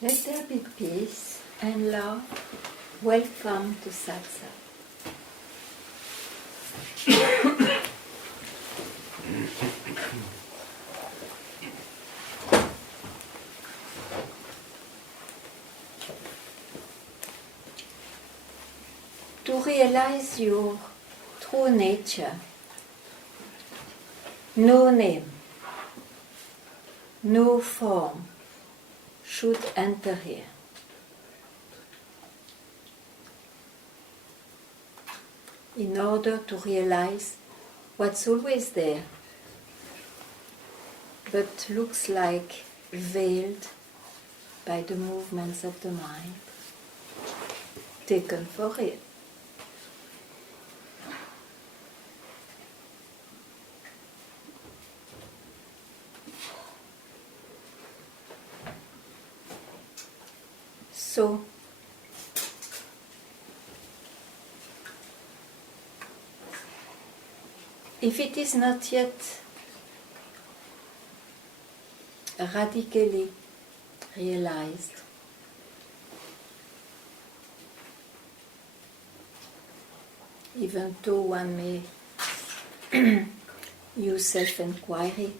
Let there be peace and love. Welcome to Satsang. To realize your true nature, no name, no form should enter here. In order to realize what's always there, but looks like veiled by the movements of the mind, taken for real. So, if it is not yet radically realized, even though one may use self-inquiry,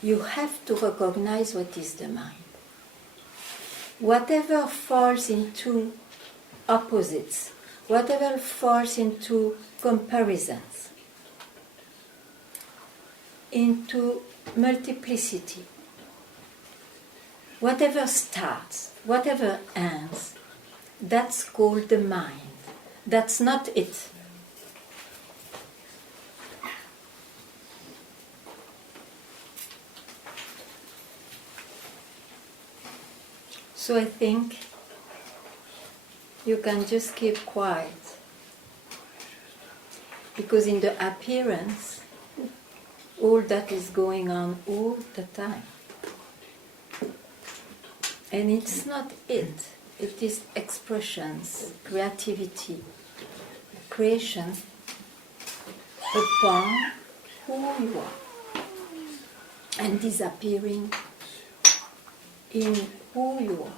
you have to recognize what is the mind. Whatever falls into opposites, whatever falls into comparisons, into multiplicity, whatever starts, whatever ends, that's called the mind. That's not it. So I think you can just keep quiet, because in the appearance, all that is going on all the time. And it's not it. It is expressions, creativity, creation upon who you are, and disappearing in who you are.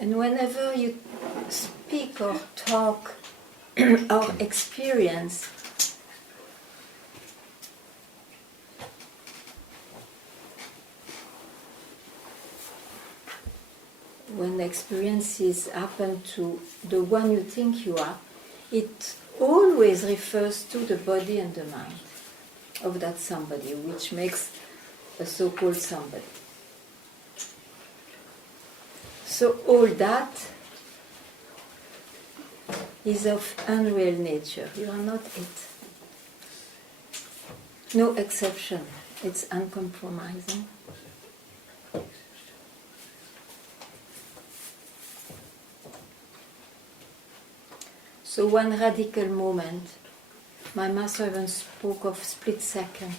And whenever you speak or talk or experience, when experiences happen to the one you think you are, it always refers to the body and the mind of that somebody, which makes a so-called somebody. So all that is of unreal nature. You are not it. No exception. It's uncompromising. So one radical moment, my master even spoke of split second,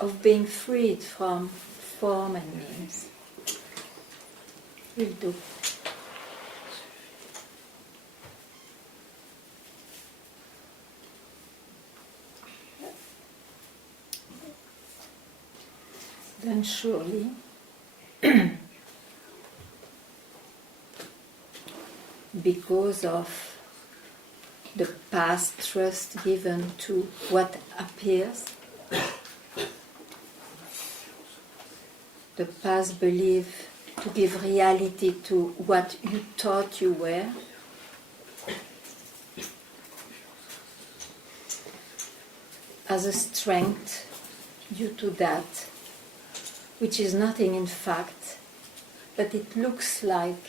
of being freed from form and names. Will do. Then surely because of the past trust given to what appears, the past belief to give reality to what you thought you were, as a strength due to that, which is nothing in fact, but it looks like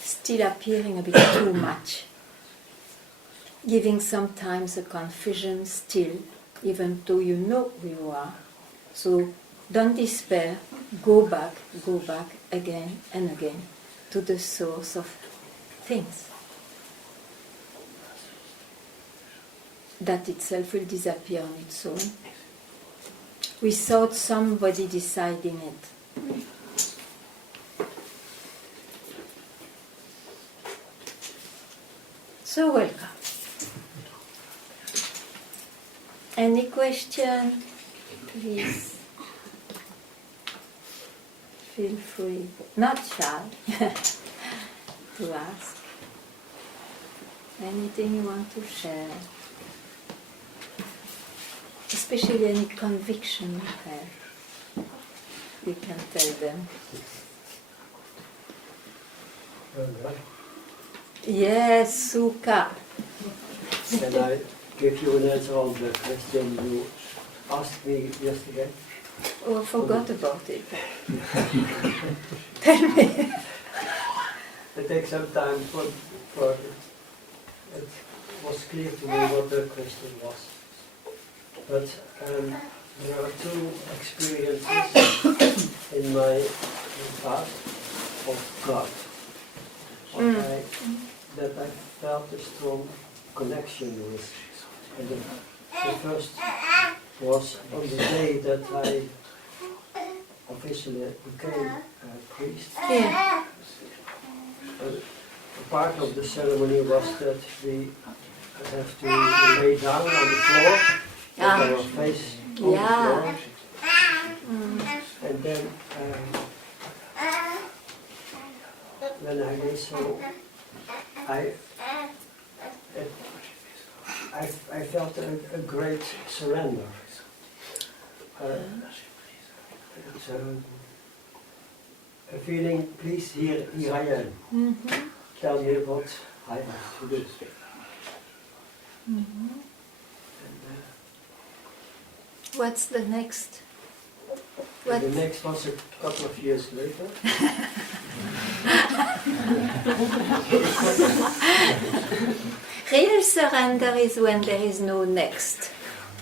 still appearing a bit too much, giving sometimes a confusion still, even though you know who you are. So don't despair, go back again and again to the source of things. That itself will disappear on its own, without somebody deciding it. So welcome. Any question? Please feel free, not shy, to ask. Anything you want to share? Especially any conviction you have. You can tell them. Yes, Sukha. Can I give you an answer on the question you asked me yesterday? Oh, I forgot about it. Tell me. It takes some time for it was clear to me what the question was. But there are two experiences in my past of God. That I felt a strong connection with. And the first was on the day that I officially became a priest. Yeah. A part of the ceremony was that we have to lay down on the floor with our face on the floor. And then when I did so, I felt a great surrender. It's a feeling, please, here I am. Mm-hmm. Tell me what I have to do. Mm-hmm. What's the next? The next was a couple of years later. Real surrender is when there is no next.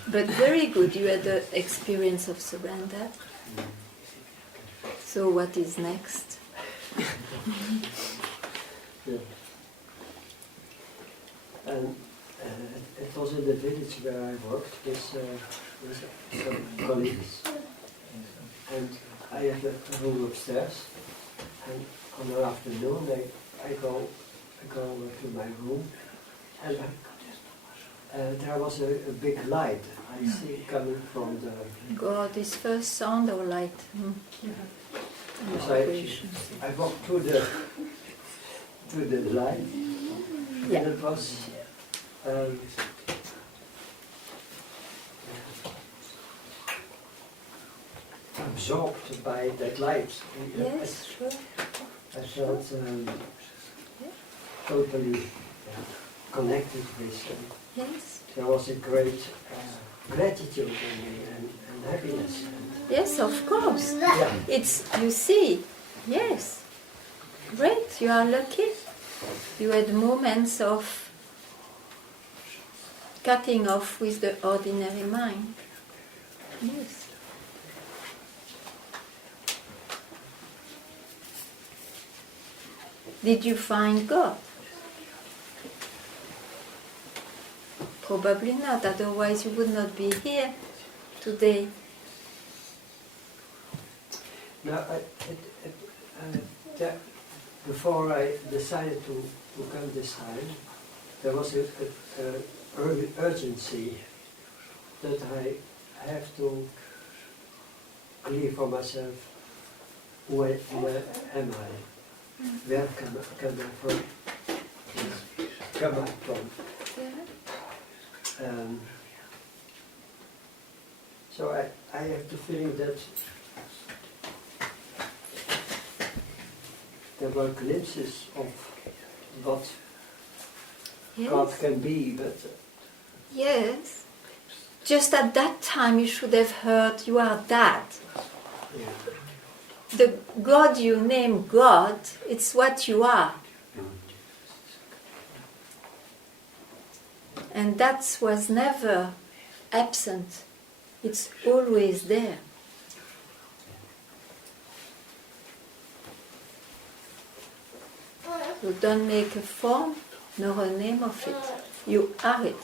But very good, you had the experience of surrender. So what is next? Yeah. And it was in the village where I worked with some colleagues. And I have a room upstairs. And on the afternoon I go to my room. And there was a big light I see coming from the... God is first sound or light? So I walked to the light, Yeah. and it was absorbed by that light. Yes, sure. I felt totally connected with them. Yes. There was a great gratitude in me and happiness. Yes, of course. Yeah. It's, you see, yes. Great, you are lucky. You had moments of cutting off with the ordinary mind. Yes. Did you find God? Probably not, otherwise you would not be here today. Now, before I decided to come this time, there was a urgency that I have to clear for myself where am I? Where come I from? Come I from? So I have the feeling that there were glimpses of what God can be, but... Yes. Just at that time you should have heard you are that. Yeah. The God you name God, it's what you are. And that was never absent. It's always there. You don't make a form nor a name of it. You are it.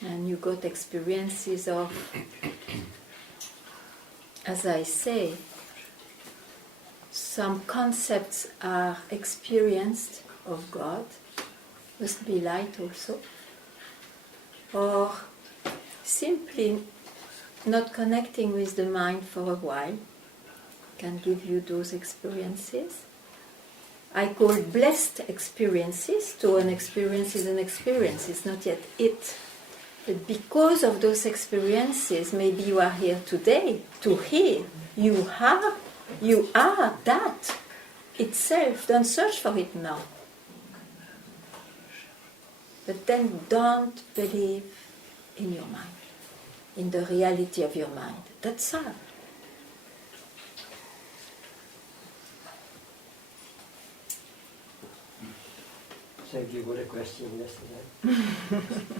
And you got experiences of, as I say, some concepts are experienced of God, must be light also, or simply not connecting with the mind for a while can give you those experiences. I call blessed experiences, to an experience is an experience, it's not yet it. But because of those experiences, maybe you are here today to hear. You are that itself. Don't search for it now. But then don't believe in your mind, in the reality of your mind. That's all. Thank you for the question yesterday.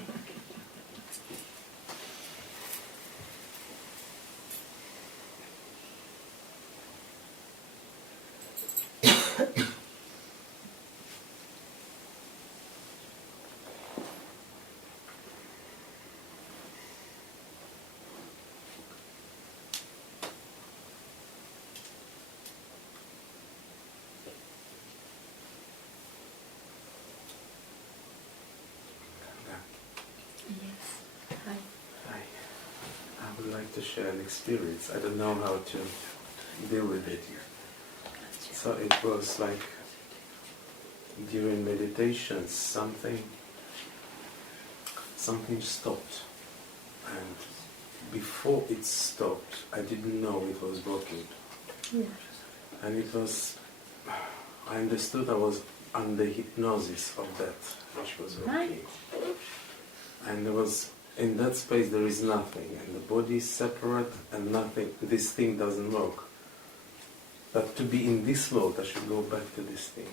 I would like to share an experience. I don't know how to deal with it. So it was like during meditation, something stopped, and before it stopped, I didn't know it was working. Yeah. And it was, I understood I was under hypnosis of that which was working. And there was, in that space there is nothing, and the body is separate and nothing, this thing doesn't work. But to be in this mode, I should go back to this thing.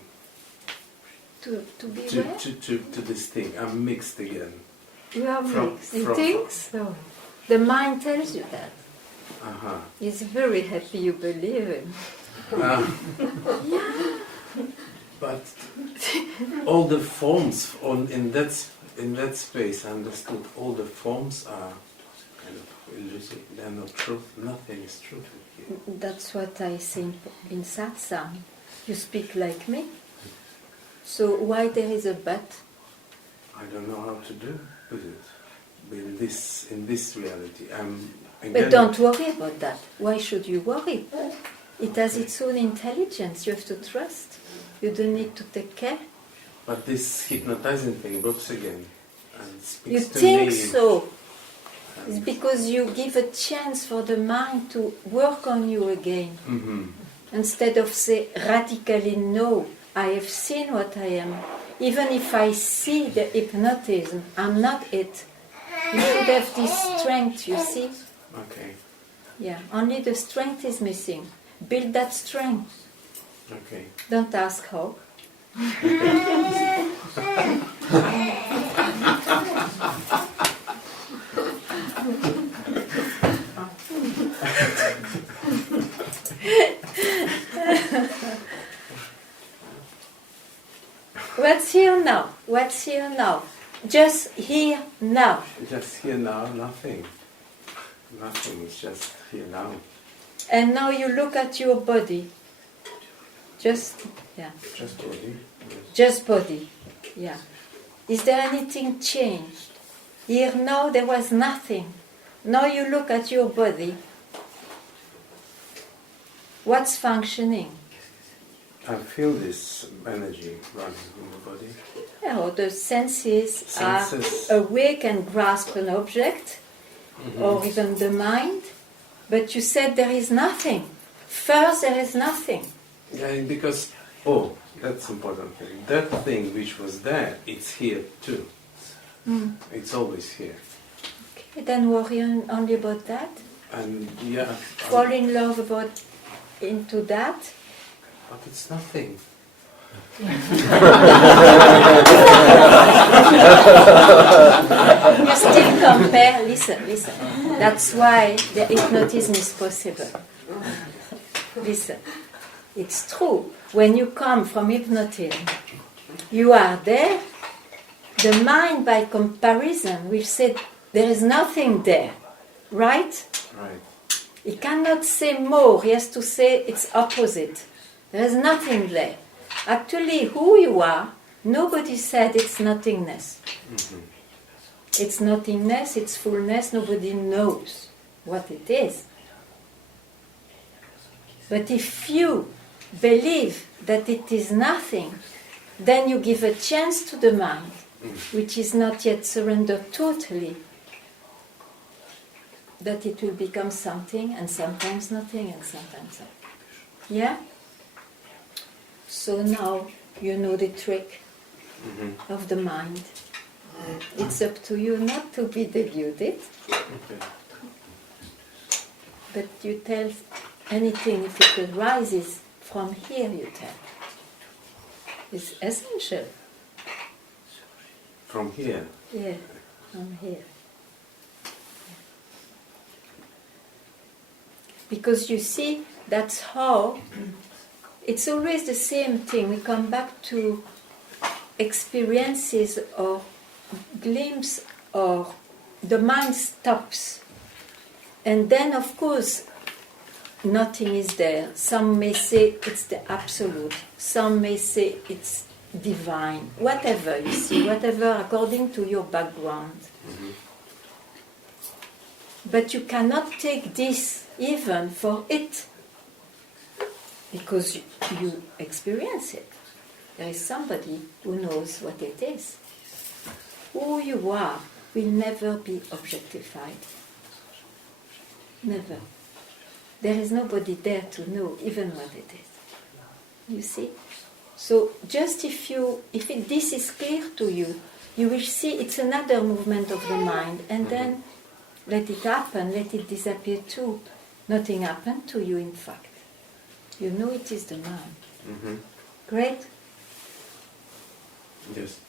To be To, where? to this thing. I'm mixed again. You are mixed. You from- think so? The mind tells you that. Uh-huh. He's very happy you believe him. But all the forms in that space, I understood all the forms are kind of illusory. They are not truth. Nothing is truth here. That's what I say in Satsang. You speak like me. So why there is a but? I don't know how to do with it. In this reality, But don't worry about that. Why should you worry? It has its own intelligence. You have to trust. You don't need to take care. But this hypnotizing thing works again and speaks You to think me. so. It's And- because you give a chance for the mind to work on you again. Mm-hmm. Instead of say radically no, I have seen what I am. Even if I see the hypnotism, I'm not it. You should have this strength, you see? Okay. Yeah, only the strength is missing. Build that strength. Okay. Don't ask how. What's here now? What's here now? Just here now. Just here now, nothing. Nothing, it's just here now. And now you look at your body. Just, yeah. Just body. Yes. Just body. Yeah. Is there anything changed? Here now there was nothing. Now you look at your body. What's functioning? I feel this energy running in the body. Yeah, or the senses Senses. are awake and grasp an object, Mm-hmm. or even the mind. But you said there is nothing. First there is nothing. Yeah, because, that's important thing. That thing which was there, it's here too. It's always here. Okay, then worry only about that. And yeah, Fall in love into that. but it's nothing. You still compare. Listen. That's why the hypnotism is possible. Listen. It's true. When you come from hypnotism, you are there. The mind, by comparison, will say there is nothing there. Right? Right. He cannot say more. He has to say its opposite. There is nothing there. Actually, who you are, nobody said it's nothingness. Mm-hmm. It's nothingness, it's fullness, nobody knows what it is. But if you believe that it is nothing, then you give a chance to the mind, which is not yet surrendered totally, that it will become something, and sometimes nothing, and sometimes something. Yeah? So now you know the trick of the mind. It's up to you not to be deluded, but you tell anything if it arises from here, you tell. It's essential. From here? Yeah, from here. Because you see, that's how it's always the same thing. We come back to experiences or glimpse, or the mind stops. And then, of course, nothing is there. Some may say it's the absolute. Some may say it's divine. Whatever, you see, whatever according to your background. Mm-hmm. But you cannot take this even for it, because you experience it. There is somebody who knows what it is. Who you are will never be objectified. Never. There is nobody there to know even what it is. You see? So just this is clear to you, you will see it's another movement of the mind, and then let it happen, let it disappear too. Nothing happened to you, in fact. You know it is the mind. Mm-hmm. Great? Yes.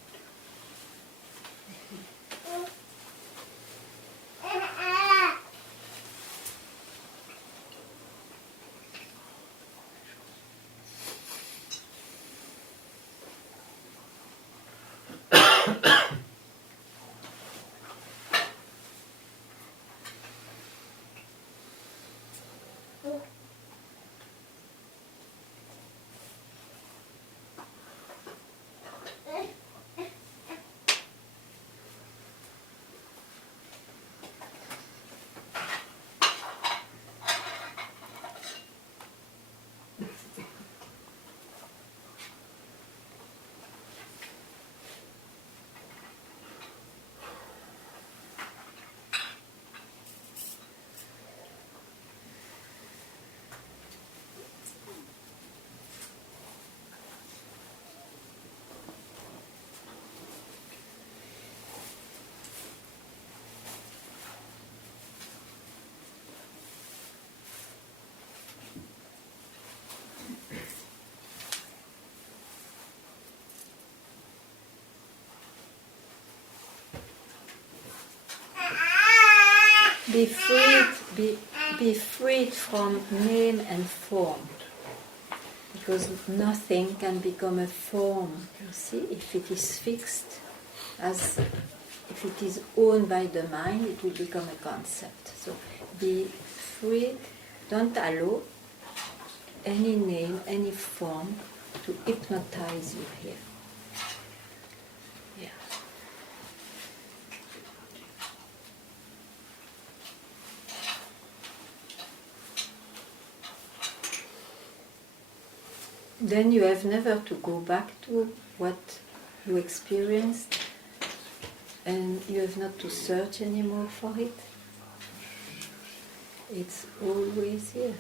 Be freed from name and form, because nothing can become a form. You see, if it is fixed, as if it is owned by the mind, it will become a concept. So be freed. Don't allow any name, any form to hypnotize you here. Yeah. Then you have never to go back to what you experienced, and you have not to search anymore for it. It's always here.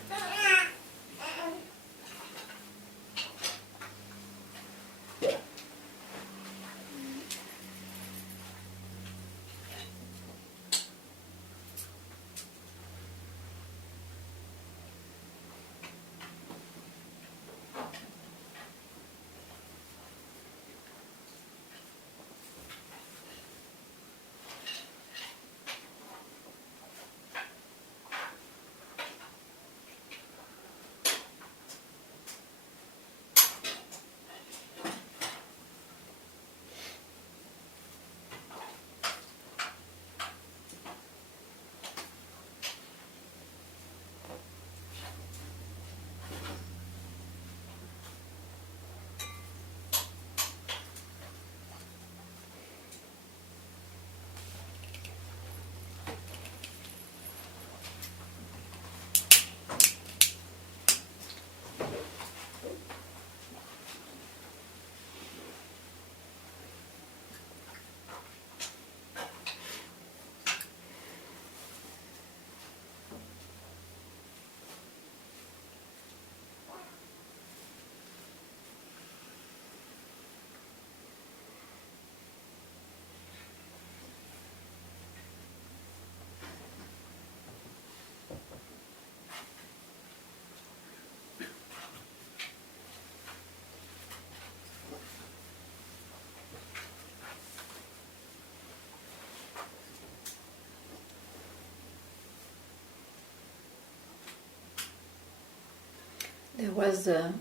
There was a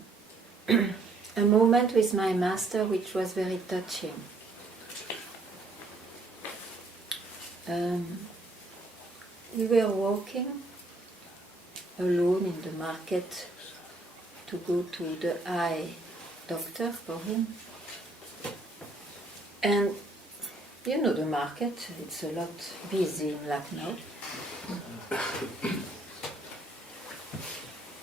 moment with my master which was very touching. We were walking alone in the market to go to the eye doctor for him. And you know the market, it's a lot busy in Lucknow.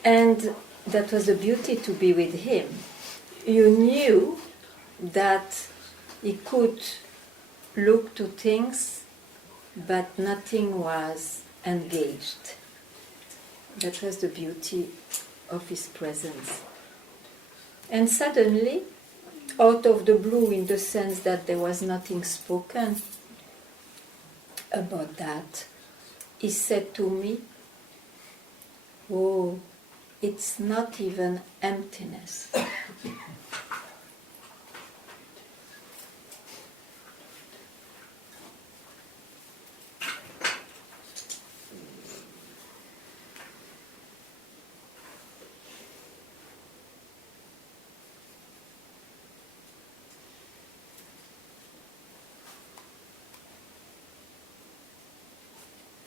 And that was a beauty to be with him. You knew that he could look to things, but nothing was engaged. That was the beauty of his presence. And suddenly, out of the blue, in the sense that there was nothing spoken about that, he said to me, "Oh, it's not even emptiness."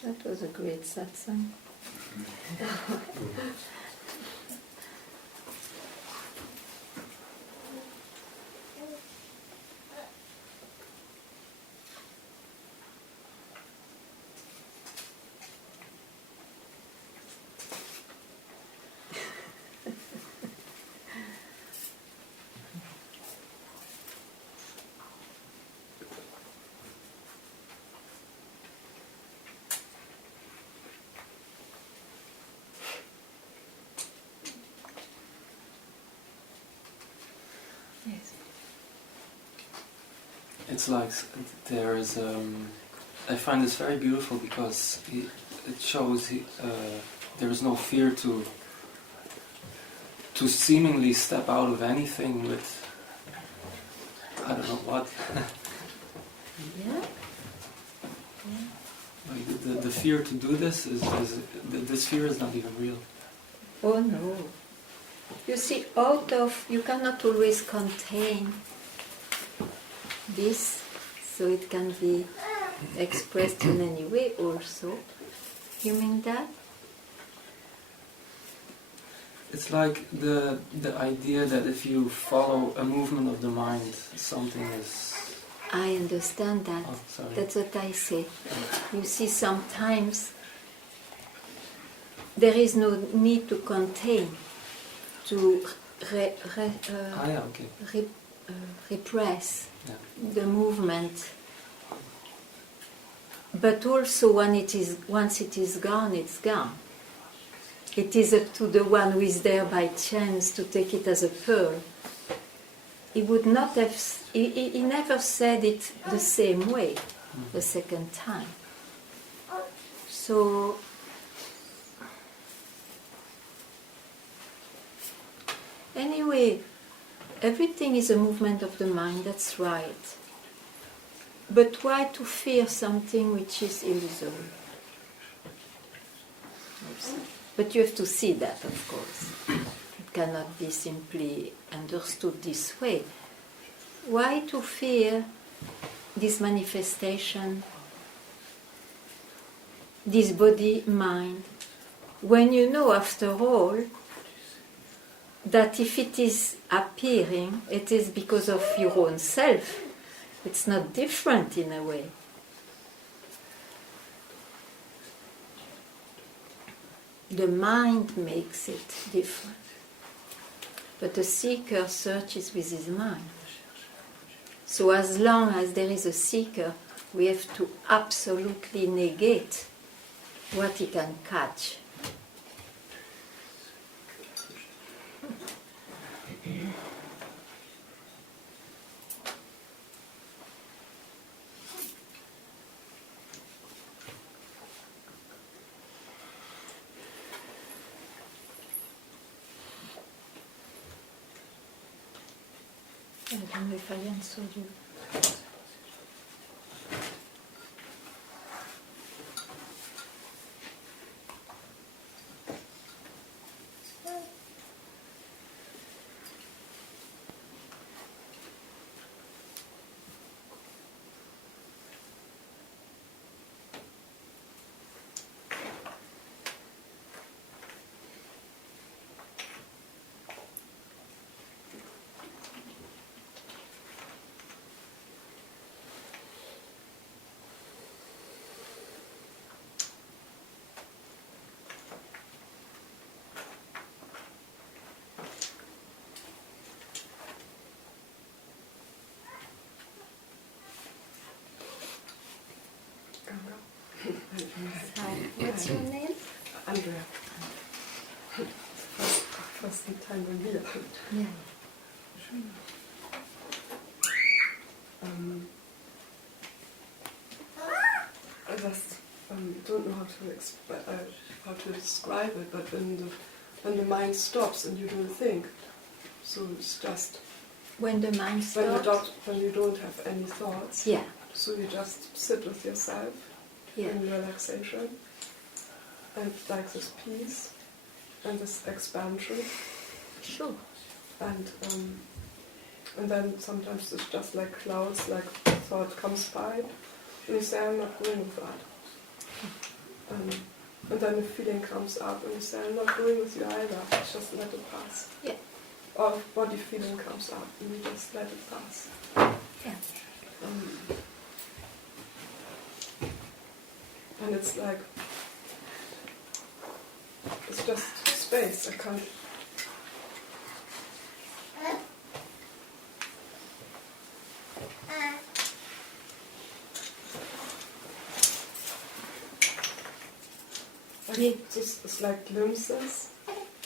That was a great satsang. Yes. It's like there is. I find this very beautiful because it shows there is no fear to seemingly step out of anything with I don't know what. Yeah. Like the fear to do this is this fear is not even real. Oh no. You see, you cannot always contain this, so it can be expressed in any way also. You mean that? It's like the idea that if you follow a movement of the mind, something is... I understand that. Oh, sorry. That's what I say. You see, sometimes there is no need to contain, to repress the movement. But also once it is gone, it's gone. It is up to the one who is there by chance to take it as a pearl. He would not have. He never said it the same way the second time. So anyway, everything is a movement of the mind. That's right. But why to fear something which is illusory? But you have to see that, of course. It cannot be simply understood this way. Why to fear this manifestation, this body-mind, when you know, after all, that if it is appearing, it is because of your own self. It's not different in a way. The mind makes it different. But the seeker searches with his mind. So as long as there is a seeker, we have to absolutely negate what he can catch. I don't know if I answered you. Andrea. First time when here. Yeah. I just don't know how to describe it, but when the mind stops and you don't think, so it's just When the mind stops. when you don't have any thoughts. Yeah. So you just sit with yourself Yeah. in relaxation, and like this peace and this expansion, Sure. and then sometimes it's just like clouds, like thought comes by, and you say, I'm not going with that. And then the feeling comes up, and you say, I'm not going with you either, just let it pass. Yeah. Or body feeling comes up, and you just let it pass. Yeah. And it's like, it's just space, I can't. It's like glimpses.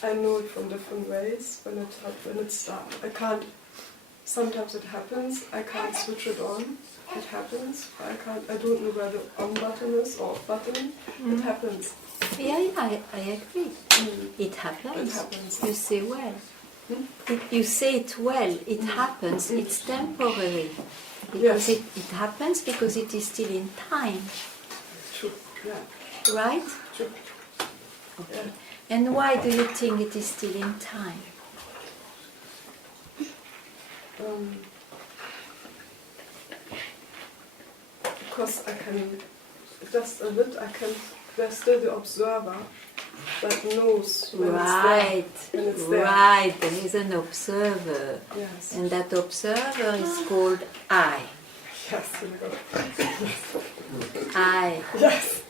I know it from different ways when it starts. I can't. Sometimes it happens. I can't switch it on. It happens. I don't know where the on button is or off button. It happens. Yeah, I agree. It happens. It happens. You say well. You say it well. It happens. It's temporary. Because Yes. it happens because it is still in time. True. Yeah. Right? True. Okay. And why do you think it is still in time? Because I can, just a bit, there's still the observer that knows when Right, it's there. When it's there. right. There is an observer. Yes. And that observer is called I. Yes. You got I. Yes.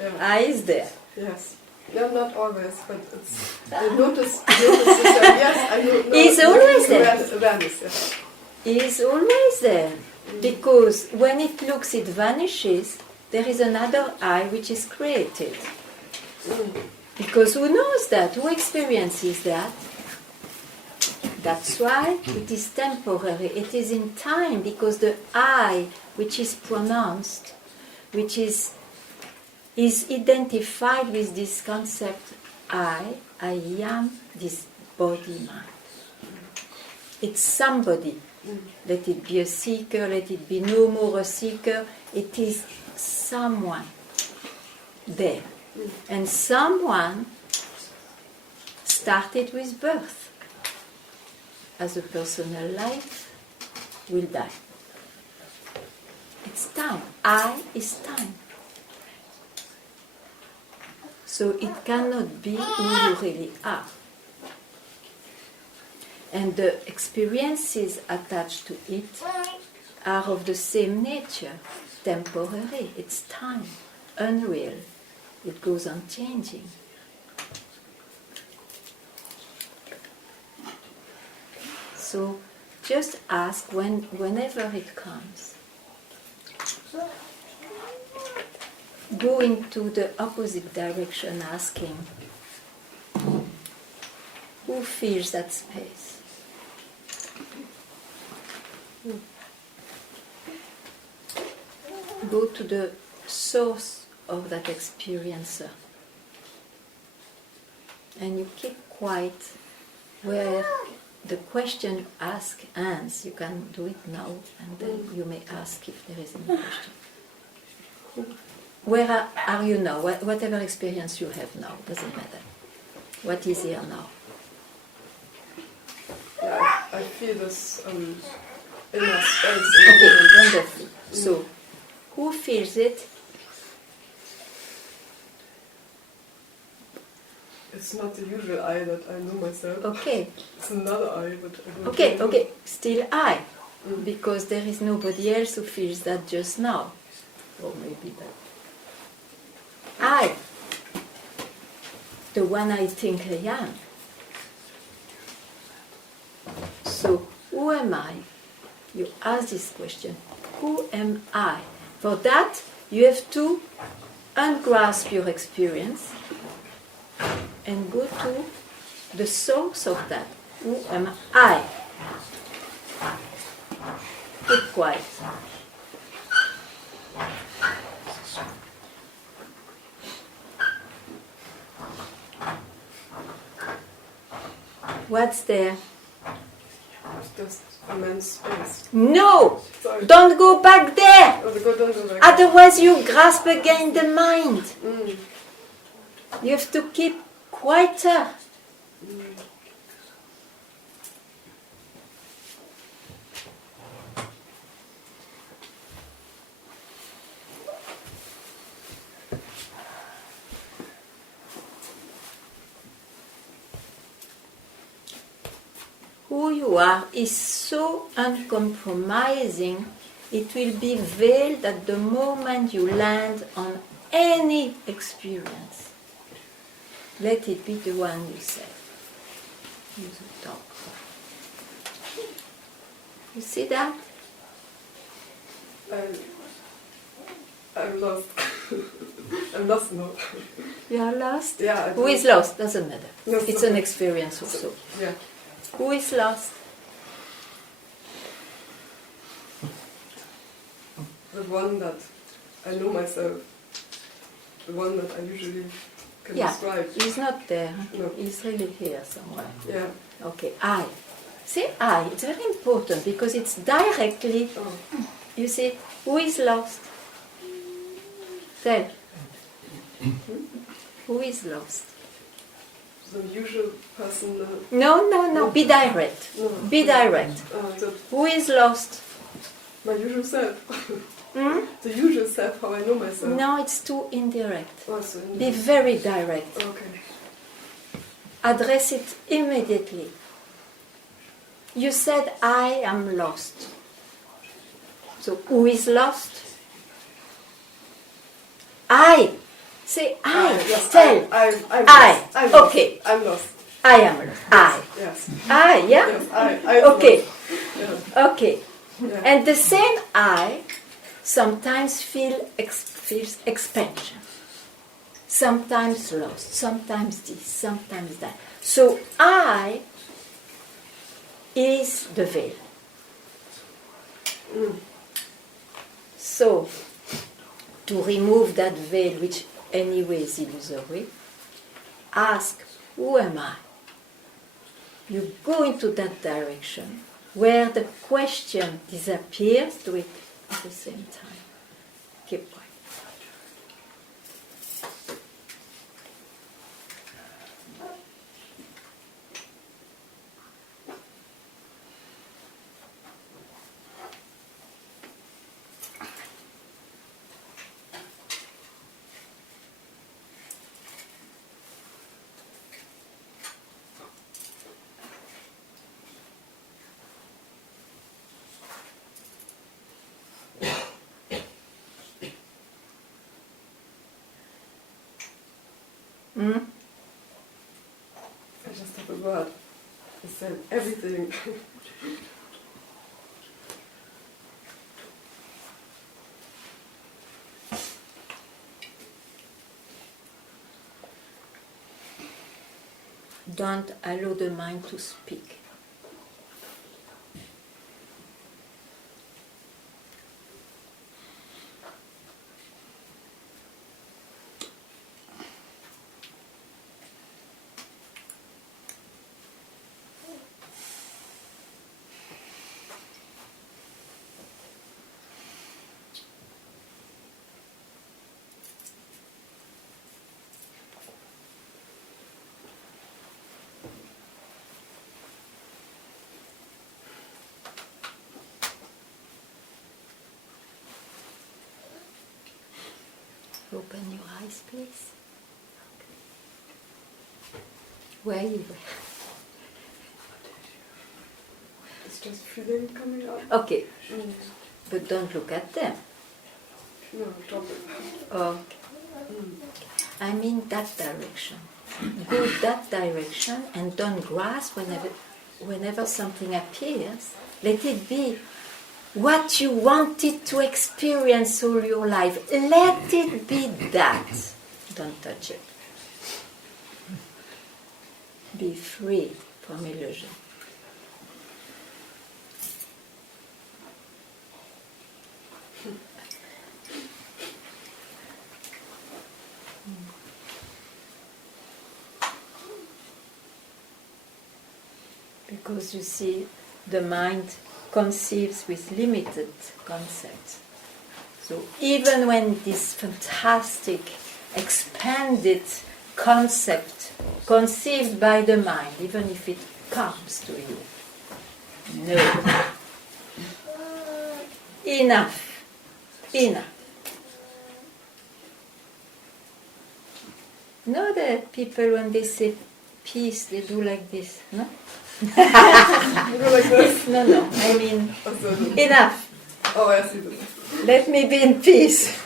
Yeah. I is there. Yes. Yeah, not always, but it's. I notice yes, I don't know. He's always there. Awareness, yes. He is always there. Because when it looks, it vanishes. There is another I which is created. Because who knows that? Who experiences that? That's why it is temporary. It is in time because the I which is pronounced, which is identified with this concept I am this body mind. It's somebody. Let it be a seeker, let it be no more a seeker. It is someone there. And someone started with birth. As a personal life will die. It's time. I is time. So it cannot be who you really are. And the experiences attached to it are of the same nature, temporary, it's time, unreal, it goes on changing. So just ask whenever it comes. Go into the opposite direction asking, who feels that space? Go to the source of that experiencer. And you keep quiet where the question you ask ends. You can do it now and then you may ask if there is any question. Where are you now? Whatever experience you have now, doesn't matter. What is here now? Yeah, I feel this inner space. Okay, wonderful. So, who feels it? It's not the usual I that I know myself. Okay. It's another I, but I don't know. Okay. Still I. Because there is nobody else who feels that just now. Or maybe that. I. The one I think I am. So, who am I? You ask this question. Who am I? For that, you have to ungrasp your experience and go to the source of that. Who am I? Keep quiet. What's there? It's just immense space. No! Sorry. Don't go back there! Oh, don't go back. Otherwise you grasp again the mind. Mm. You have to keep quieter. Who you are is so uncompromising, it will be veiled at the moment you land on any experience. Let it be the one you say. You talk. You see that? I'm lost. I'm lost now. You are lost? Yeah. Who is lost? Doesn't matter. No, It's no. an experience also. Yeah. Who is lost? The one that I know myself. The one that I usually can Yeah, describe. he's not there. No. He's really here somewhere. Yeah. Okay, I. Say I. It's very important because it's directly, Oh. you see, who is lost? Tell. Who is lost? The usual person. No. Be direct. No. Be direct. The, Who is lost? my usual self. Hmm? The usual self, how I know myself. No, it's too indirect. Oh, so Be very direct. okay. Address it immediately. You said, I am lost. So, who is lost? I. Say, I. Yes, Tell. I'm I. lost. I'm lost. Okay. I'm lost. I am lost. I. Yes. I, yeah? Yes, I Okay. lost. Yeah. Okay. Yeah. And the same I sometimes feels expansion. Sometimes lost. Sometimes this. Sometimes that. So I is the veil. So, to remove that veil, which anyway is illusory, ask, who am I? You go into that direction where the question disappears, do it at the same time. Keep quiet. Mm? I just have a word. It said everything. Don't allow the mind to speak. Open your eyes, please. Where you were. It's just feeling coming up. Okay, Mm. but don't look at them. No, drop it. Okay. I mean that direction. Go that direction and don't grasp whenever something appears. Let it be what you wanted to experience all your life. Let it be that. Don't touch it. be free from illusion. Because you see, the mind conceives with limited concepts. So even when this fantastic, expanded concept conceived by the mind, even if it comes to you, no. Enough. Know that people, when they say peace, they do like this, no? You go like this? No, I mean, Also, enough. oh, I see this. Let me be in peace.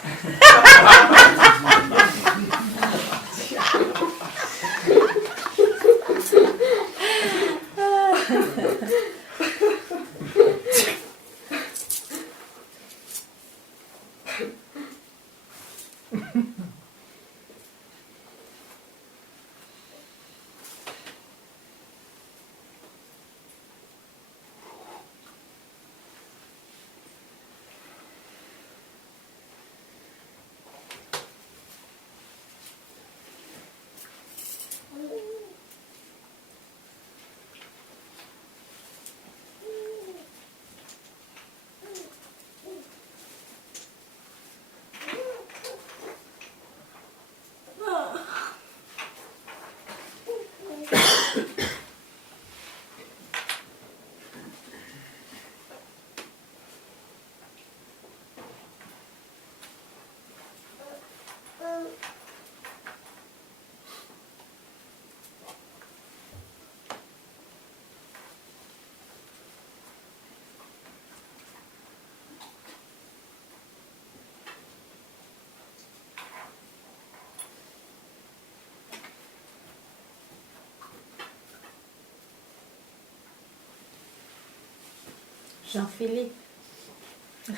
Jean-Philippe,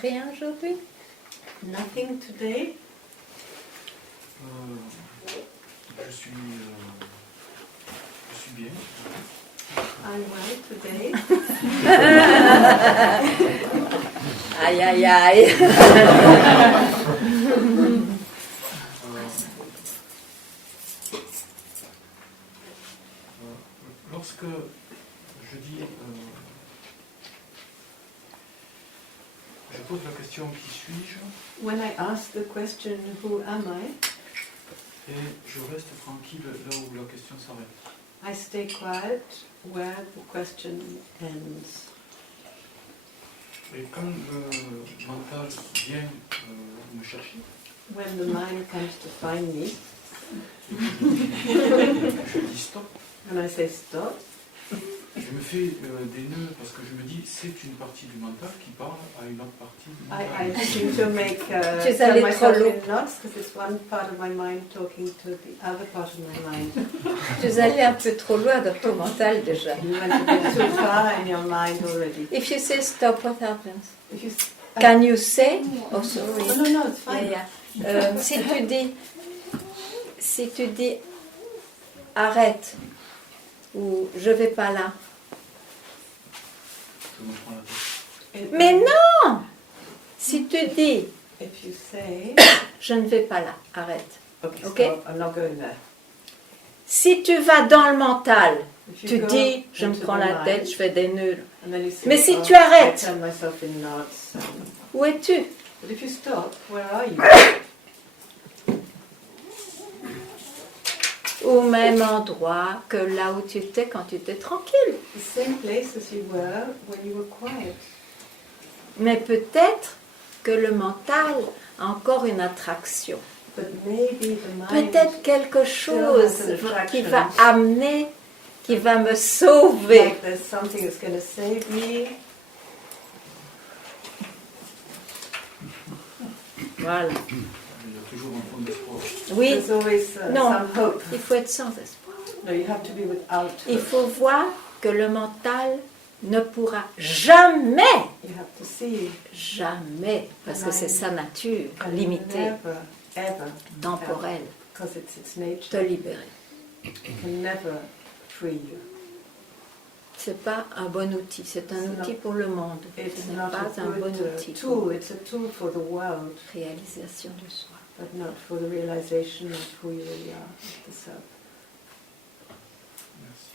rien aujourd'hui? Nothing today. Je suis bien. I'm well today. Aïe, aïe, aïe. Lorsque je dis, je pose la question qui suis-je, When I ask the question, who am I? et je reste tranquille là où la question s'arrête. I stay quiet where the question ends. Et quand le mental vient me chercher, When the mind comes to find me, je dis stop. and I say stop, Je me fais des nœuds parce que je me dis c'est une partie du mental qui parle à une autre partie du I mental. seem to make Tu es turn allé myself trop loin. in knots because it's one part of my mind talking to the other part of my mind. Tu es allé un peu trop loin dans ton mental déjà. You went a bit too far in your mind already. If you say stop, what happens? If you, Can you say? Oh, sorry. oh no, it's fine. Yeah, yeah. Si tu dis arrête ou je vais pas là. Je me prends la tête. Mais non! Si tu dis If you say, je ne vais pas là, arrête. okay, Okay. stop, I'm not going there. Si tu vas dans le mental, If you tu go dis je me into prends the la tête, mind, je fais des nœuds. and then you say, Mais si oh, tu arrêtes. I turn myself in knots. Où es-tu? But if you stop, where are you? Au même endroit que là où tu étais quand tu étais tranquille. The same place as you were when you were quiet. Mais peut-être que le mental a encore une attraction. But maybe the mind Peut-être quelque chose still has an attraction. qui va amener, qui va me sauver. Like there's something that's going to save me. Voilà. Il y a toujours un fond d'espoir. Oui, There's always Non. some hope. il faut être sans espoir. No, you have to be without Il hope. faut voir que le mental ne pourra jamais, You have to see jamais, parce que c'est sa nature limitée, never, ever, temporelle, because it's its te nature. libérer. It can never free you. C'est pas un bon outil, c'est un outil pour le monde. It's Ce n'est not pas a un bon good outil tool, pour it's a tool for the world, réalisation de soi. but not for the realization of who you really are, the self. Merci.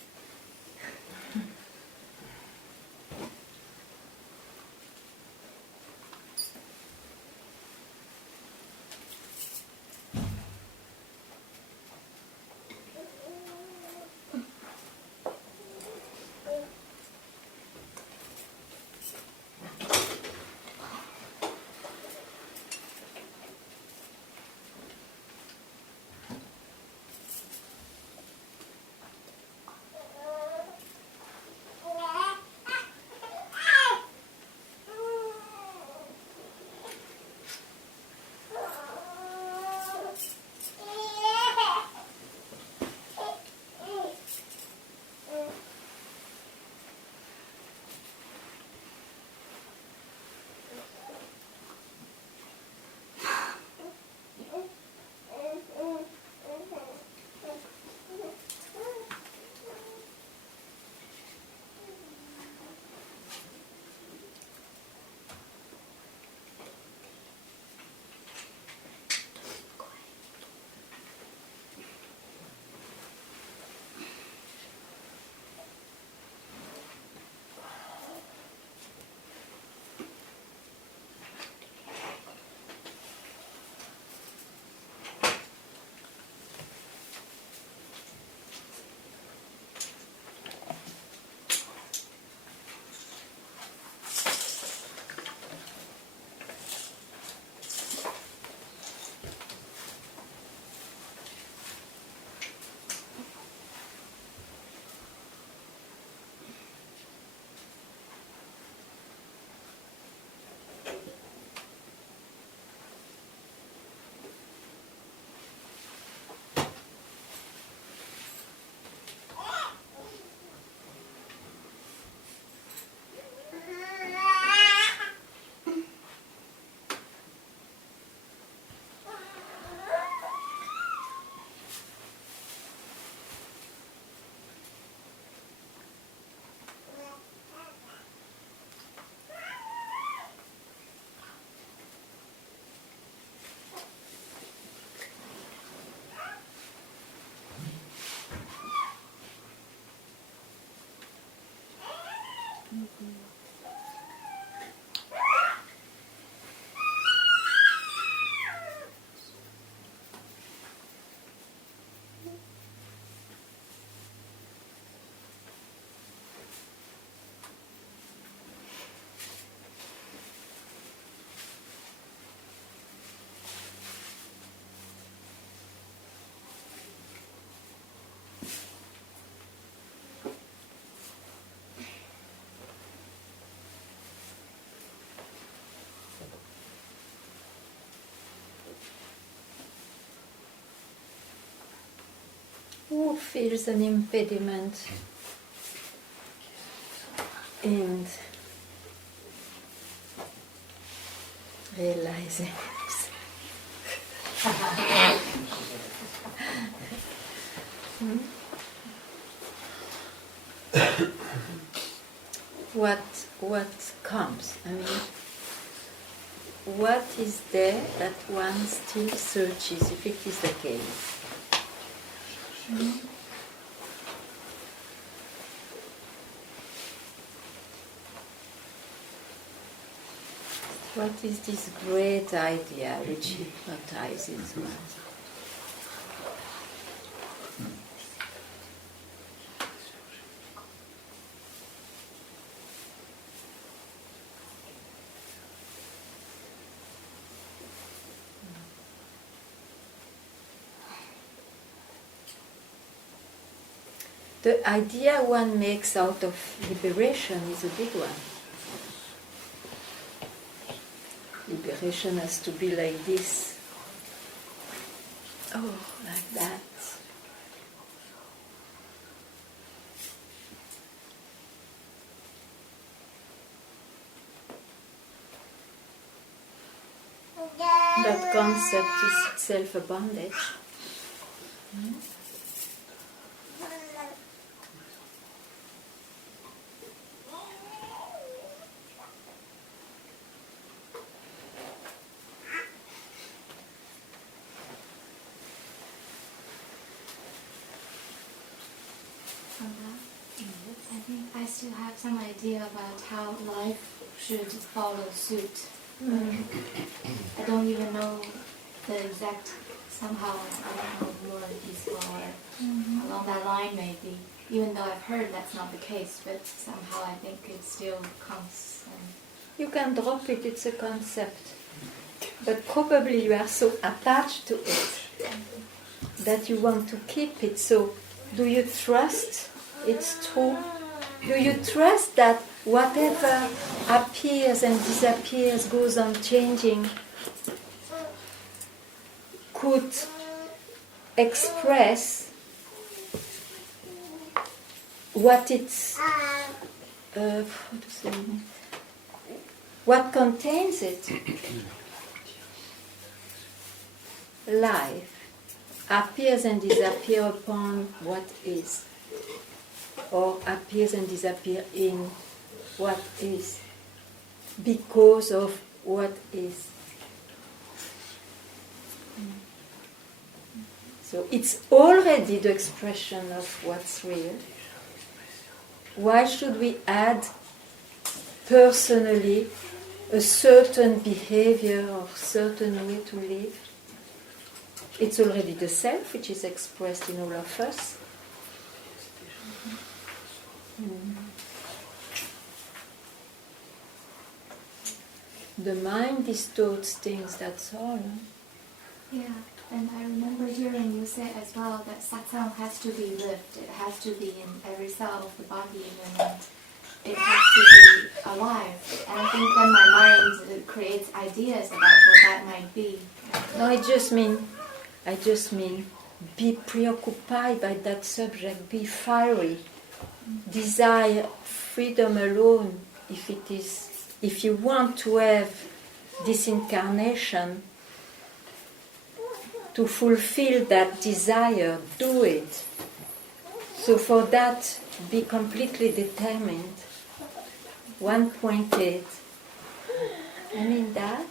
Who feels an impediment in realizing what comes? I mean, what is there that one still searches, if it is the case? What is this great idea which hypnotizes one? The idea one makes out of liberation is a big one. Liberation has to be like this. Oh, like that. That concept is itself a bondage. on that. I think I still have some idea about how life should follow suit. I don't even know the exact, somehow I don't know more peaceful or along that line maybe. Even though I've heard that's not the case, but somehow I think it still comes. You can drop it, it's a concept. But probably you are so attached to it that you want to keep it. So do you trust it's true? Do you trust that whatever appears and disappears, goes on changing, could express what it's, what contains it? Life appears and disappears upon what is, or appears and disappears in what is, because of what is. So it's already the expression of what's real. Why should we add personally a certain behavior or certain way to live? It's already the self which is expressed in all of us. The mind distorts things, that's all. Yeah, and I remember hearing you say as well that satsang has to be lived. It has to be in every cell of the body, and it has to be alive. And I think then my mind creates ideas about what that might be. No, I just mean be preoccupied by that subject, be fiery, desire freedom alone. If you want to have this incarnation, to fulfill that desire, do it. So for that, be completely determined. 1.8. I mean that.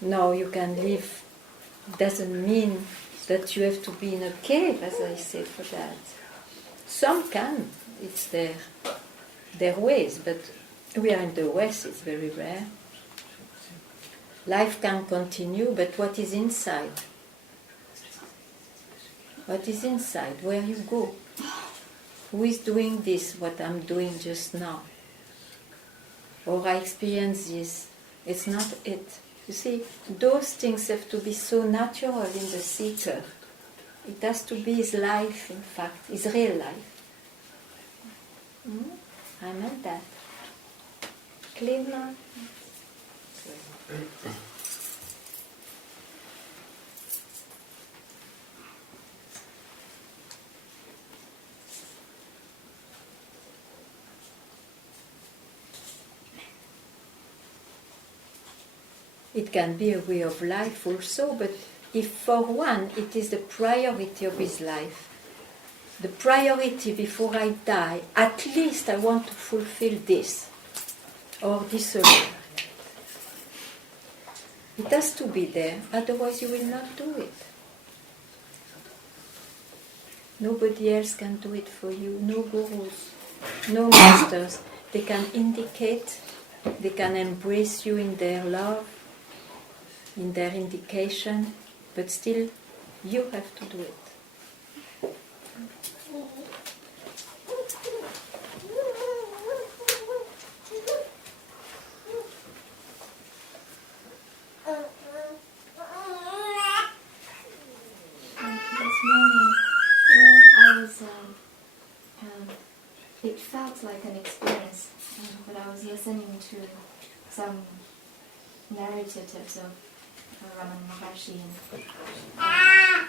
No, you can live. Doesn't mean that you have to be in a cave, as I say, for that. Some can. It's their ways, but we are in the West, it's very rare. Life can continue, but what is inside? What is inside? Where you go? Who is doing this, what I'm doing just now? Or I experience this. It's not it. You see, those things have to be so natural in the seeker. It has to be his life, in fact, his real life. I meant that. Clear now? It can be a way of life also, but if for one it is the priority of his life, the priority before I die, at least I want to fulfill this or this alone. It has to be there, otherwise you will not do it. Nobody else can do it for you, no gurus, no masters. They can indicate, they can embrace you in their love, in their indication, but still you have to do it. This morning, I was, it felt like an experience, but I was listening to some narratives of Raman Maharshi, and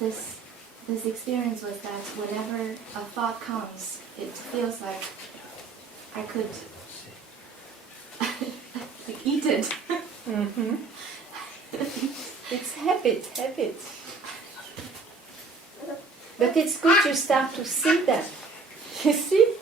this experience was that whenever a thought comes, it feels like I could like eat it. Mm-hmm. It's habit. But it's good you start to see that. You see?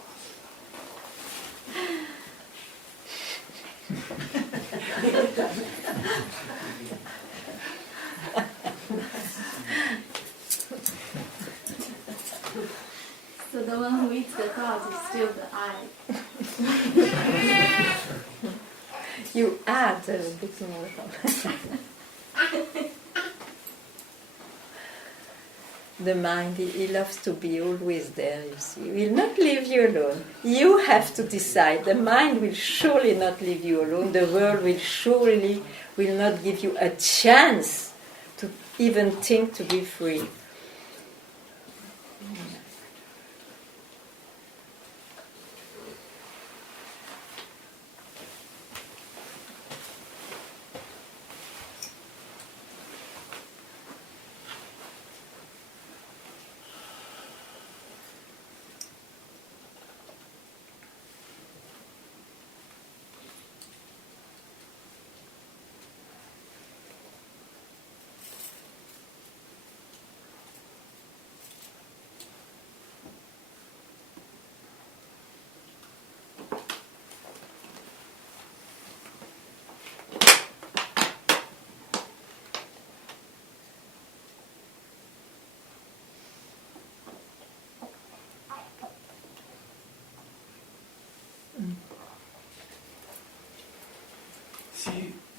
the one who eats the thoughts is still the I. You add a bit more. The mind, he loves to be always there, you see. He will not leave you alone. You have to decide. The mind will surely not leave you alone. The world will not give you a chance to even think to be free.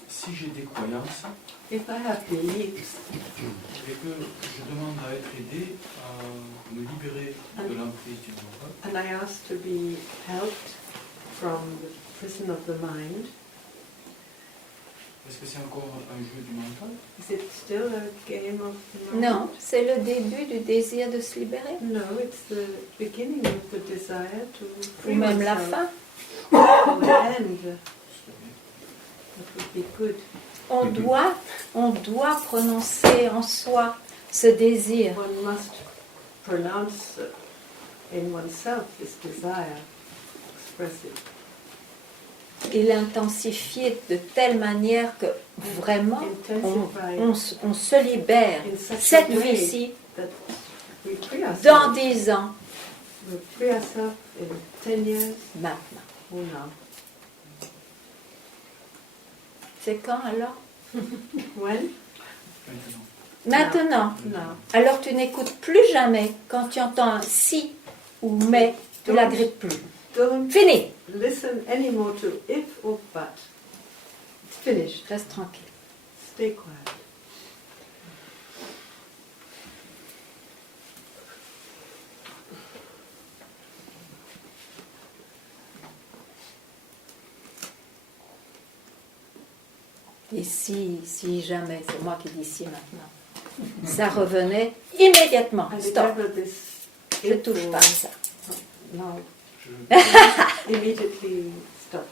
Si j'ai des croyances If I have beliefs et que je demande à être aidé à me libérer de l'emprise du mental, and I ask to be helped from the prison of the mind, est-ce que c'est encore un jeu du mental? is it still a game of the mind? Non, c'est le début du désir de se libérer. No, it's the beginning of the desire to free Ou même la oneself. fin. Or the end. That would be good. On doit prononcer en soi ce désir. One must pronounce in oneself this desire, express it. Et l'intensifier de telle manière que vraiment on se libère In such a cette way vie-ci that we free ourselves. dans 10 ans We free ourselves in 10 years maintenant. or now. C'est quand alors? When? Maintenant. Now. Alors tu n'écoutes plus jamais quand tu entends un si ou mais, tu la grippes plus. Don't Fini. listen anymore to if or but. It's finished. Reste tranquille. Stay quiet. Et si jamais, c'est moi qui dis si maintenant, ça revenait immédiatement. And Stop. whenever this Je if touche or pas à ça. now, immediately stop.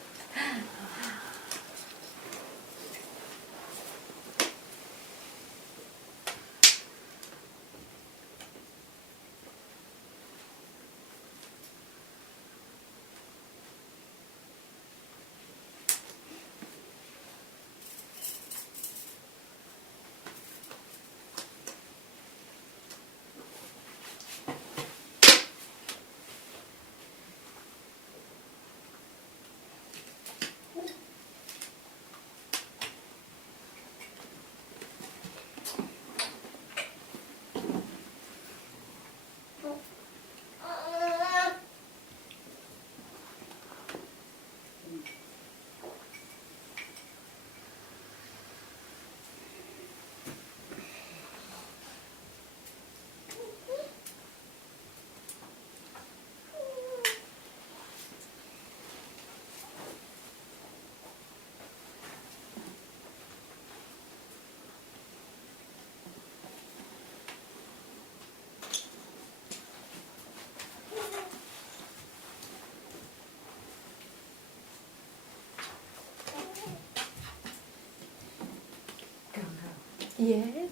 Yes.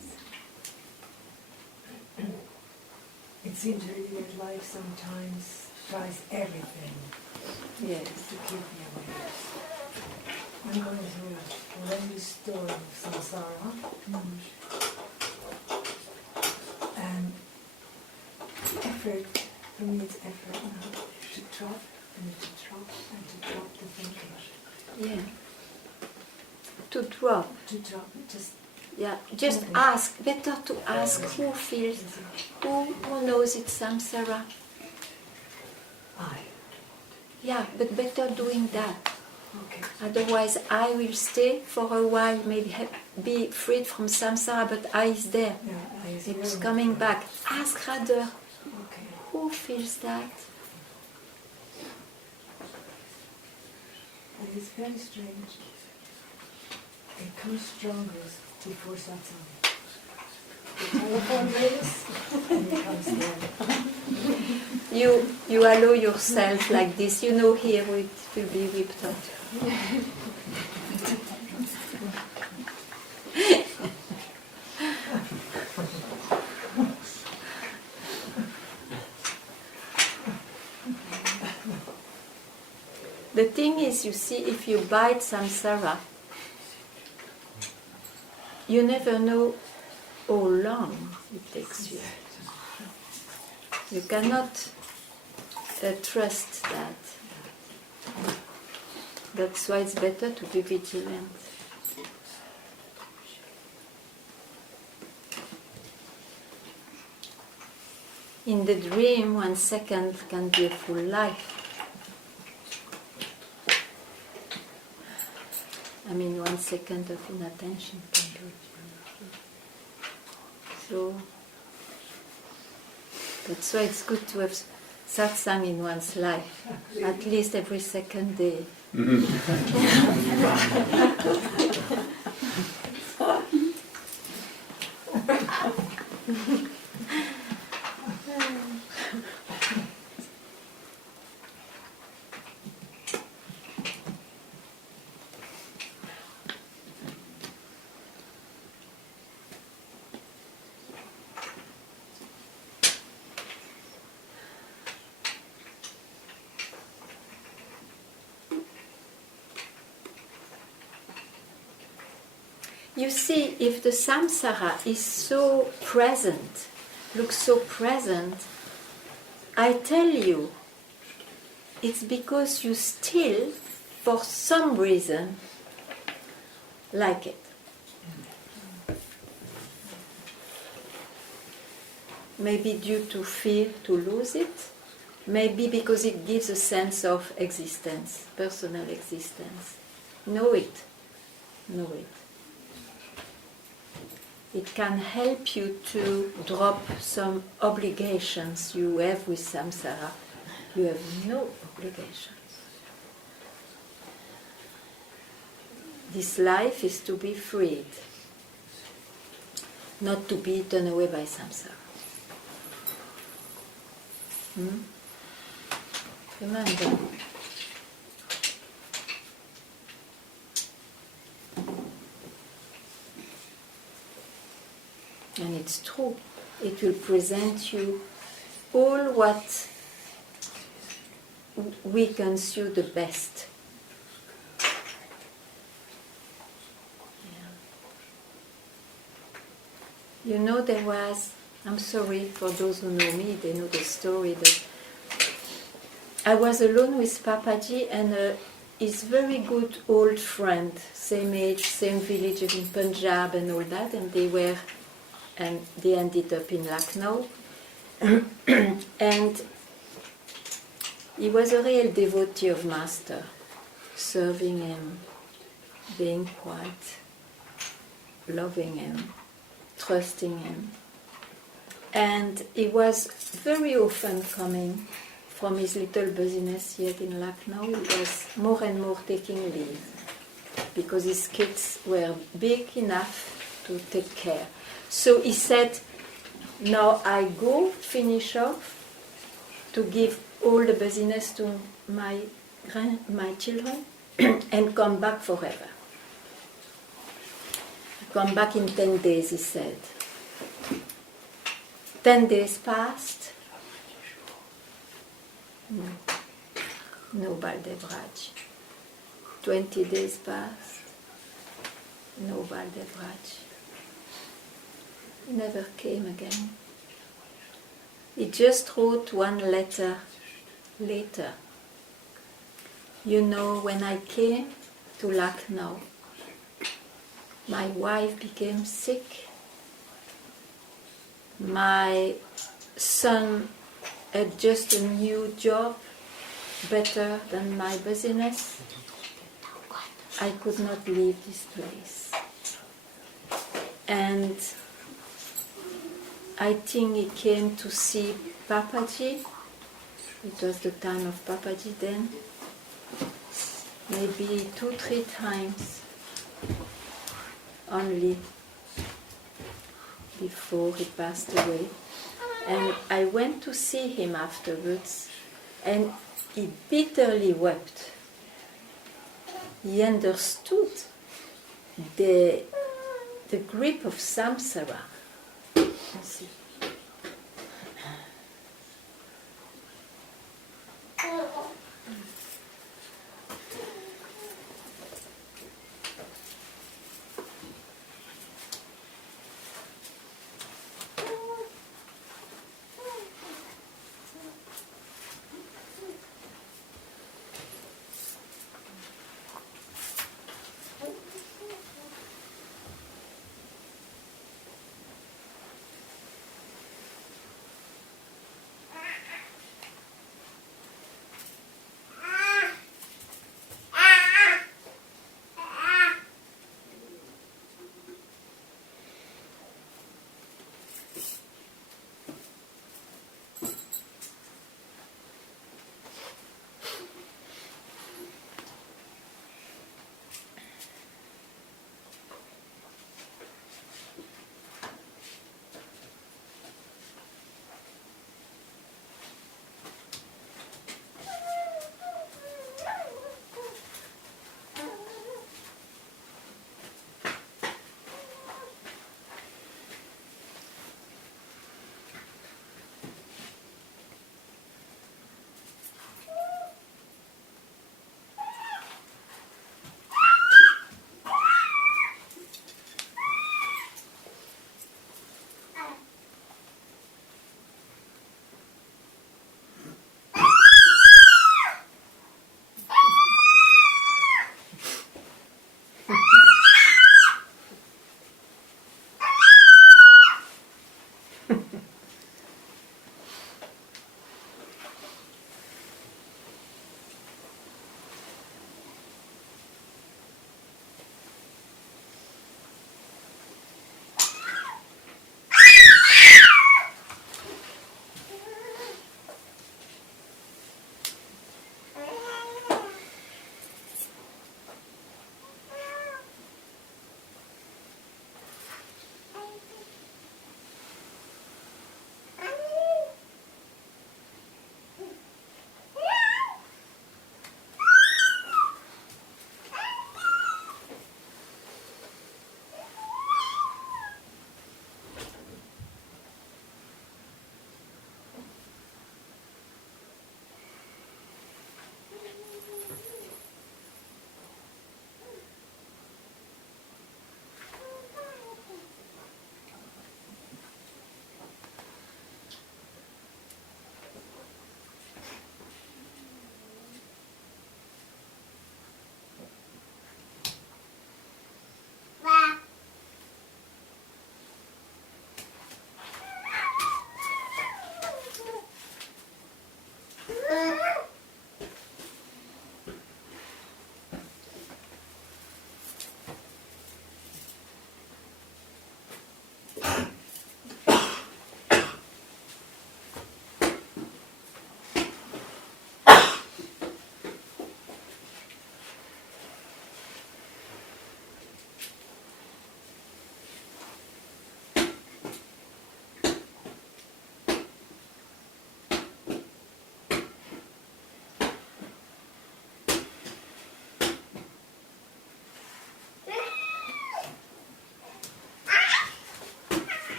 It seems really that life sometimes tries everything Yes. to keep me away. I'm going through a horrendous story of samsara. And effort, for me it's effort now, to drop and to drop and to drop the thinking. Yeah. To drop. To drop, just Yeah. Just ask. Better to ask who feels, who knows it's samsara. I. Yeah, but better doing that. Okay. Otherwise, I will stay for a while, maybe be freed from samsara, but I is there. Yeah, I is It's here. coming back. Ask rather, Okay. who feels that? And it's very strange. It comes strongest before satsang. The telephone rings and it comes then. You allow yourself like this. You know here it will be whipped out. The thing is, you see, if you bite samsara, you never know how long it takes you. You cannot trust that. That's why it's better to be vigilant. In the dream, 1 second can be a full life. I mean, 1 second of inattention can be. So, that's why it's good to have satsang in one's life, at least every second day. You see, if the samsara is so present, looks so present, I tell you, it's because you still, for some reason, like it. Maybe due to fear to lose it, maybe because it gives a sense of existence, personal existence. Know it. Know it. It can help you to drop some obligations you have with samsara. You have no obligations. This life is to be freed, not to be eaten away by samsara. Remember. And it's true. It will present you all what weakens you the best. Yeah. You know, there was, I'm sorry for those who know me, they know the story, that I was alone with Papaji and his very good old friend, same age, same village in Punjab and all that, and they ended up in Lucknow. And he was a real devotee of Master, serving him, being quiet, loving him, trusting him. And he was very often coming from his little business yet in Lucknow. He was more and more taking leave because his kids were big enough to take care. So he said, now I go finish off to give all the business to my children and come back forever. Come back in 10 days, he said. 10 days passed. No Baldevraj. 20 days passed. No Baldevraj. He never came again. He just wrote one letter later. You know, when I came to Lucknow, my wife became sick. My son had just a new job better than my busyness, I could not leave this place. And I think he came to see Papaji. It was the time of Papaji then. Maybe 2-3 times only before he passed away. And I went to see him afterwards, and he bitterly wept. He understood the grip of samsara. You see.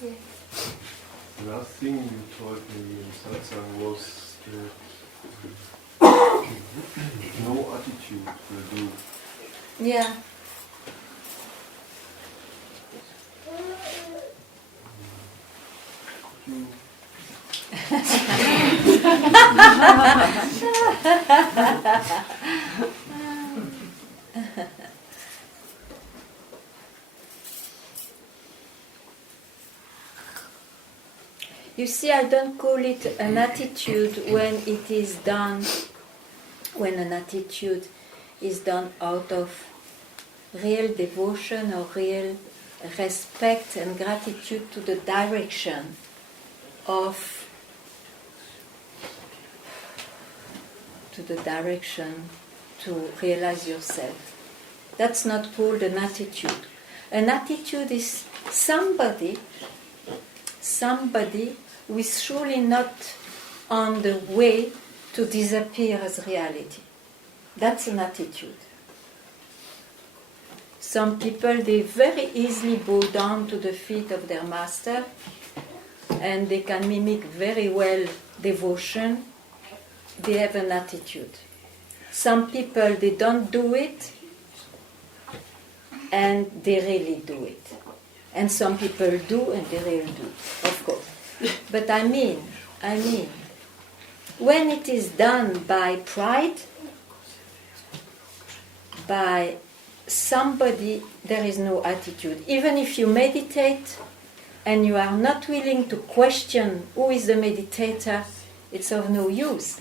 The last thing you told me in Satsang was no attitude will do. Yeah. You You see, I don't call it an attitude when it is done, when an attitude is done out of real devotion or real respect and gratitude to the direction of, to realize yourself. That's not called an attitude. An attitude is somebody who is surely not on the way to disappear as reality. That's an attitude. Some people, they very easily bow down to the feet of their master, and they can mimic very well devotion. They have an attitude. Some people, they don't do it, and they really do it. And some people do, and they really do, of course. But I mean, when it is done by pride, by somebody, there is no attitude. Even if you meditate and you are not willing to question who is the meditator, it's of no use.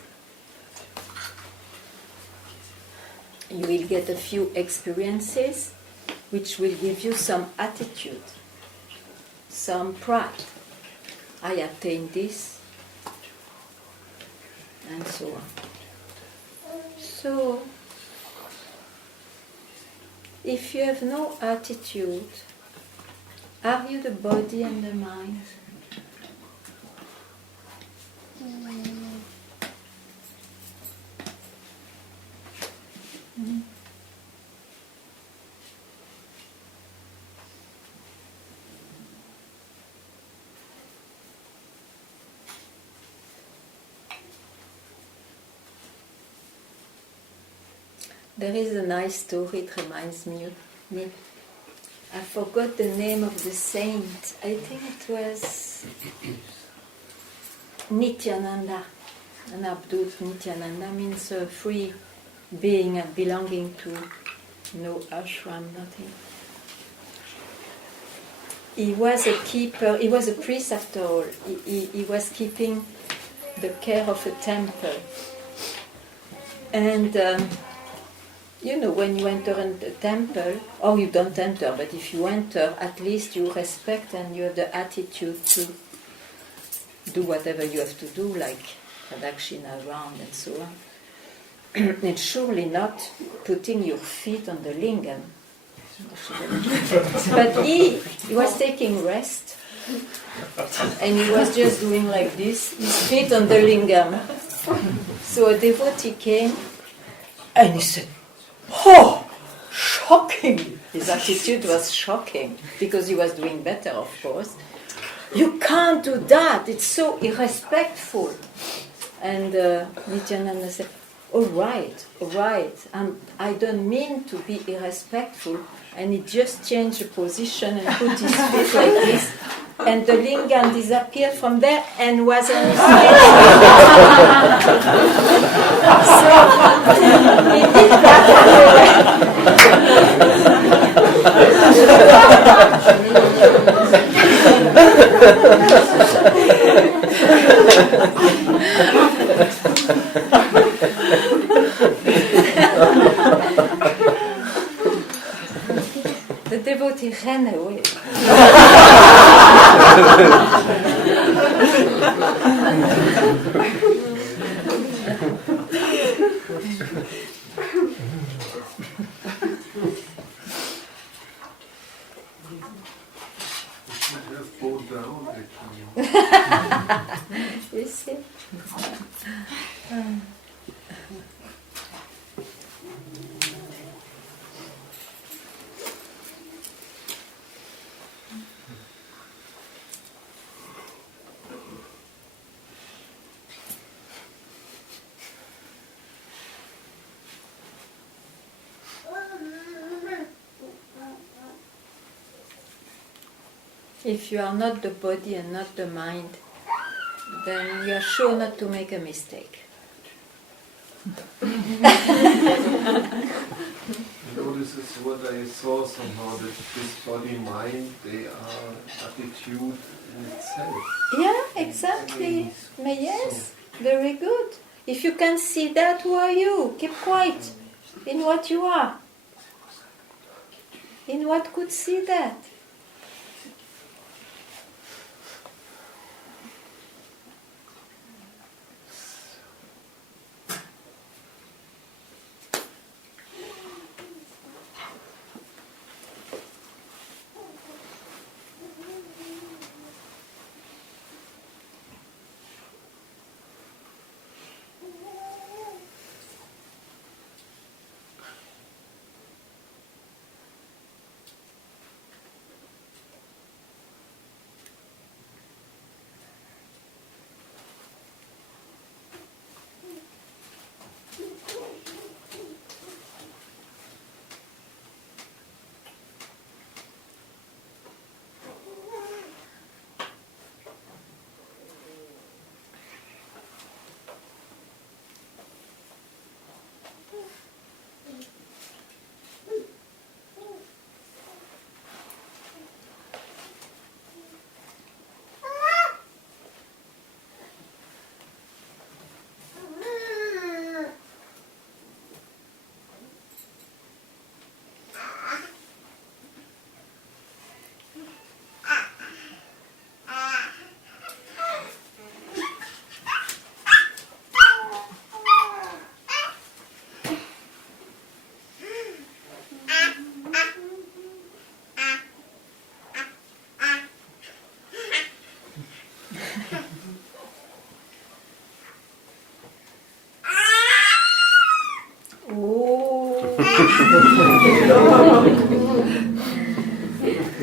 You will get a few experiences which will give you some attitude, some pride. I attained this, and so on. So, if you have no attitude, are you the body and the mind? There is a nice story, it reminds me. I forgot the name of the saint. I think it was Nityananda. An Abdut Nityananda means a free being belonging to no ashram, nothing. He was a keeper, he was a priest after all. He was keeping the care of a temple. And you know, when you enter in the temple, or you don't enter, but if you enter, at least you respect and you have the attitude to do whatever you have to do, like pradakshina around and so on. And surely not putting your feet on the lingam. But he was taking rest, and he was just doing like this, his feet on the lingam. So a devotee came, and he said, "Oh, shocking!" His attitude was shocking, because he was doing better, of course. "You can't do that, it's so irrespectful." And Nityananda said, all right, I don't mean to be irrespectful. And he just changed the position and put his feet like this, and the lingam disappeared from there and was on his feet. So he did The devotee ran away. You see? If you are not the body and not the mind, then you are sure not to make a mistake. This is what I saw somehow, that this body-mind, they are attitude in itself. Yeah, exactly. Yes, very good. If you can see that, who are you? Keep quiet in what you are. In what could see that?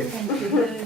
Thank you very